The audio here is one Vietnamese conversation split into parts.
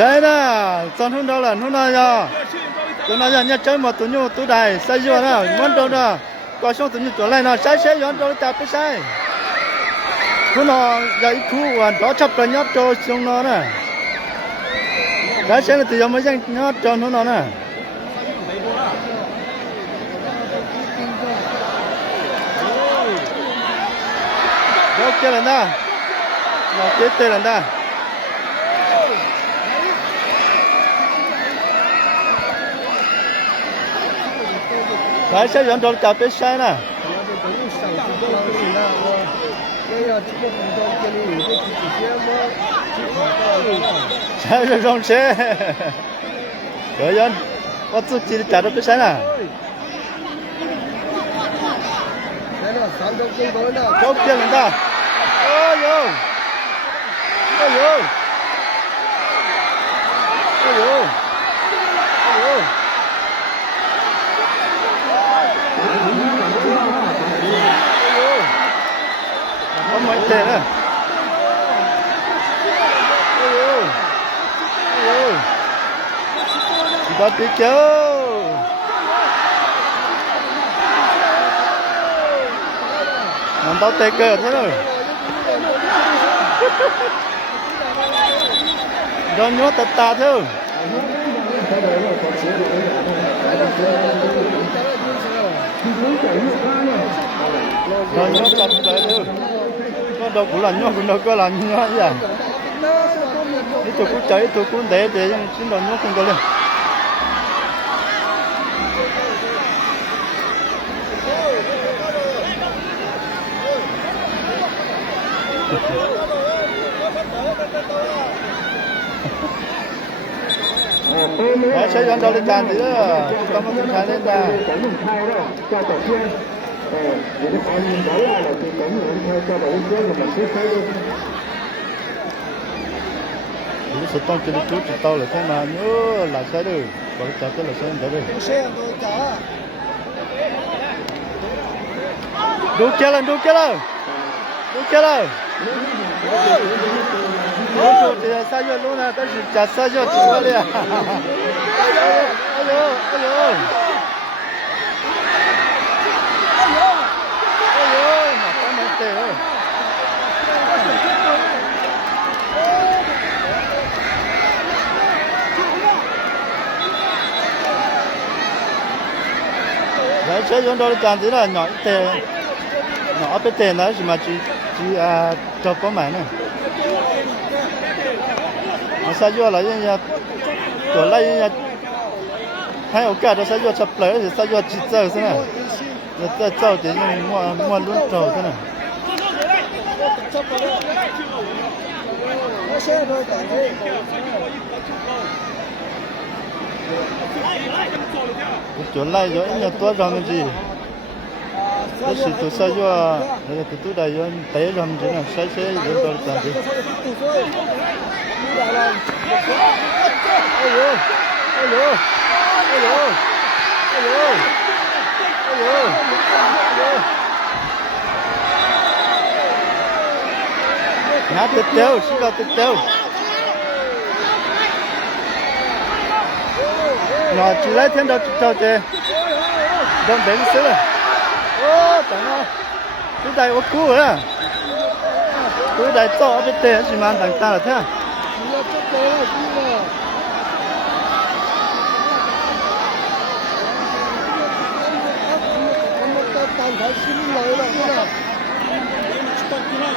sai đó trong hôm đó là nó nói ra tụi nó ra nhát chơi mà tụi nhau tụi đại sai vô đó muốn đâu đó có xong tụi nhau tụi lại nó sai vô đâu ta phải sai tụi nó dạy khu và đó chấp là nhát cho xong nó nè sai là tụi mới dạy nhát cho nó nè ok lần đó nó tiếp tới lần đó sai sẽ dẫn到特別sai nè sai rồi rong xe rồi dẫn có chút gì trả được sai nè chốt kia người ta ôi yo ôi yo ôi yo không mấy tiền nữa có tí chứ tao tê cơ thế rồi rồi nhớ tật tà thôi rồi nhớ tật tà thôi con đâu cũng là nhớ cũng đâu có là nhớ gì à cái tôi cũng cháy tôi cũng để xin đòn nhớ không có lên Đấy, sẽ dẫn đâu lên tràn thì đó, không có tràn lên tràn. Những sự tông trên chút chỉ tao là thế nào nhớ là sai được, có cái là sai đấy. Đúng chưa lên. Ôi trời ơi, sao luôn à, tao chỉ chặt sao cho chỉ có đi à. Ôi mà có mấy tệ ơi. Đấy, sẽ dùng đó chán tí là nhỏ tệ, nhỏ bé tệ đó chỉ mà chỉ cho có mày này. Sai vô là như tuổi lại như hay ở cả đó sai vô chập lấy thì sai vô chỉ chơi thế này rồi chơi thì mua luôn trầu thế này chuẩn lại rồi nhà tôi làm cái gì cái sự tôi sai vô rồi tôi đây vô té làm thế này sai rồi tôi làm gì Nhá tiếp theo, xin tiếp theo. Nó chỉ lấy thêm đó cho chơi. Đừng đến xíu rồi. Ô, chẳng nó. Cái này có cú à? Cái này to bên tề chỉ mang thằng ta là thế.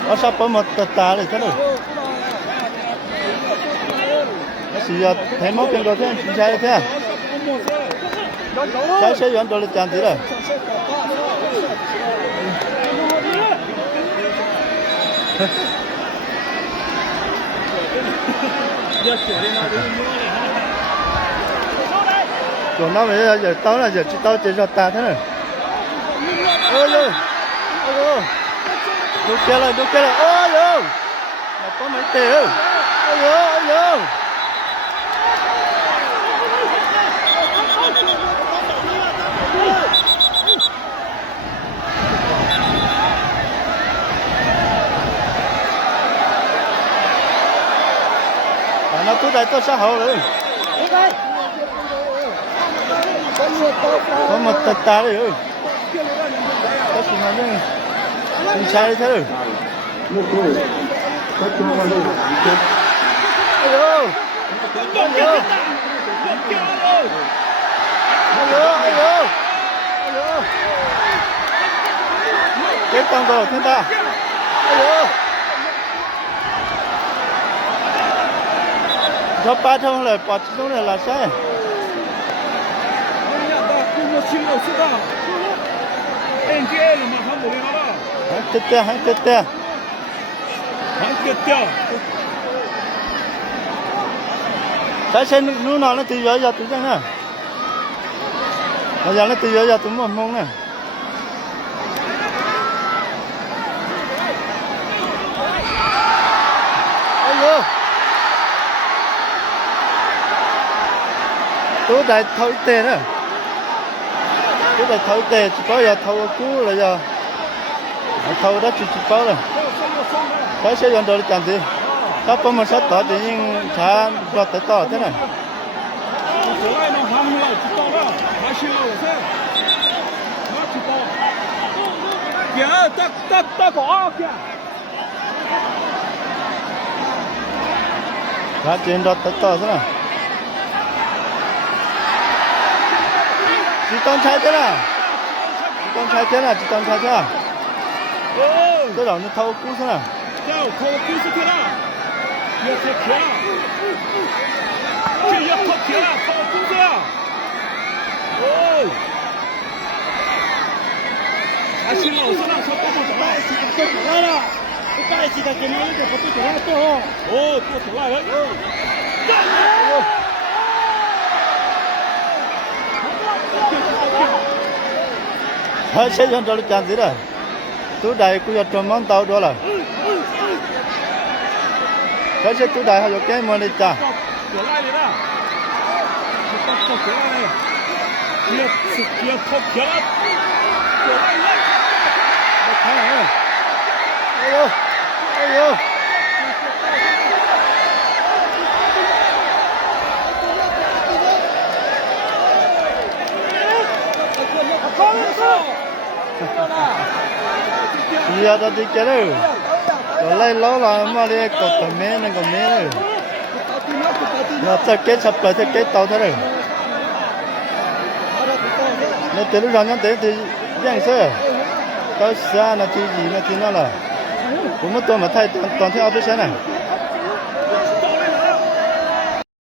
Ở sắp có một tà này thế này. Nó sử dụng thấy máu bên đó thế, chính xác thế. Trái sẽ dẫn đồ lên tràn tí rồi. Chỗ nó mới giờ tao là giờ chỉ tao chỉ cho ta thế này. Ôi ơi. Đúng kia là. Ôi ơi. Mà có mấy tê ơi. Ôi ơi. Nó cứ đại ตัวซะหอเลยcó một tật tá đấy ơi có sự nói đấy không sai thế alo cái con đồ thiên ta alo cho ba thông là bỏ xuống này là sai 됐대. 자세 누나는 뒤여야 되잖아. 나는 뒤여야 좀 못 먹네. 아이고. 또 날 탈 때는 또 날 탈 때 집어야 타고 꿀을 야. thâu đó chỉ có rồi cái xe dọn đồ đi chẳng gì các bông mà sát tỏ thì nhưng chả cho tới tỏ thế này đã trên đó tới tỏ thế này chỉ toàn trái thế nào chỉ toàn trái thế nào cái đầu nó thâu cú thế nào? thâu cú thế nào? Giờ thâu kia, chỉ giờ thâu kia, thâu cú thế nào? Ôi, à xin lỗi, sao sao có một cái gì cái gì đó là, cái gì cái này cái có cái gì đó to, ô, to to lại đấy. Hãy subscribe cho kênh Ghiền Mì Gõ để không bỏ lỡ những video hấp dẫn tú đại cũng cho món tàu đó là cái xe tú đại họ cái món này ta giờ ta đi chơi rồi, rồi lấy lố là mà đi cột tầm mé này còn mé rồi, nó sẽ kết sập lại sẽ kết tàu thế rồi, nó từ lúc nào nhắn tới thì giang sơ, tao xa là thì gì là thì nó là, cũng mất tôi mà thay toàn theo áo này.